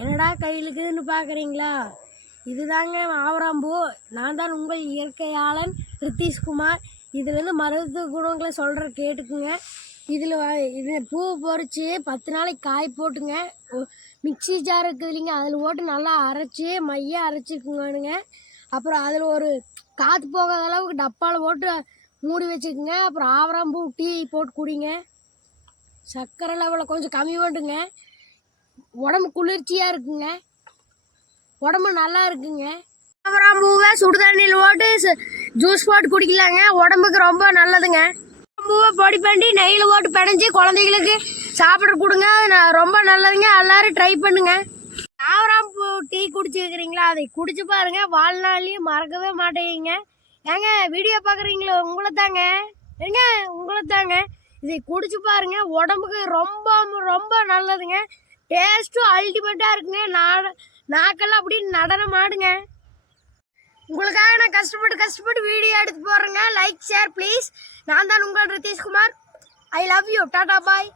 என்னடா கையிலுக்குதுன்னு பார்க்குறீங்களா? இதுதாங்க ஆவராம்பூ. நான் தான் உங்கள் இயற்கையாளன் ரித்தீஷ்குமார். இதில் மருத்துவ குணங்களை சொல்கிற கேட்டுக்குங்க. இது பூ பறித்து 10 நாளைக்கு காய போட்டுங்க. மிக்சி ஜார் இருக்குது இல்லைங்க, அதில் போட்டு நல்லா அரைச்சி மையாக அரைச்சிக்குங்கனுங்க. அப்புறம் அதில் ஒரு காற்று போகாத அளவுக்கு டப்பாவில் போட்டு மூடி வச்சுக்குங்க. அப்புறம் ஆவராம்பூ டீ போட்டு குடிங்க. சர்க்கரை லெவலில் கொஞ்சம் கம்மி பண்ணுங்க. உடம்பு குளிர்ச்சியாக இருக்குங்க, உடம்பு நல்லா இருக்குங்க. ஆவராம்பூவை சுடுதண்ணியில் போட்டு ஜூஸ் போட்டு குடிக்கலாங்க, உடம்புக்கு ரொம்ப நல்லதுங்க. பூவை பொடி பண்ணி நெய்யில் போட்டு பிணைஞ்சி குழந்தைகளுக்கு சாப்பிட கொடுங்க, ரொம்ப நல்லதுங்க. எல்லாரும் ட்ரை பண்ணுங்க. ஆவராம்பூ டீ குடிச்சுக்கிறீங்களா? அதை குடிச்சு பாருங்க, வாழ்நாளையும் மறக்கவே மாட்டேங்க. ஏங்க வீடியோ பார்க்குறீங்களோ? உங்களை தாங்க. இதை குடிச்சு பாருங்க, உடம்புக்கு ரொம்ப ரொம்ப நல்லதுங்க. டேஸ்ட்டும் அல்டிமேட்டாக இருக்குங்க. நாக்கெல்லாம் அப்படின்னு நடனம் ஆடுங்க. உங்களுக்காக நான் கஷ்டப்பட்டு வீடியோ எடுத்து போடுறேங்க. Like share please. நான் தான் உங்கள் Rithishkumar. I love you. Tata bye.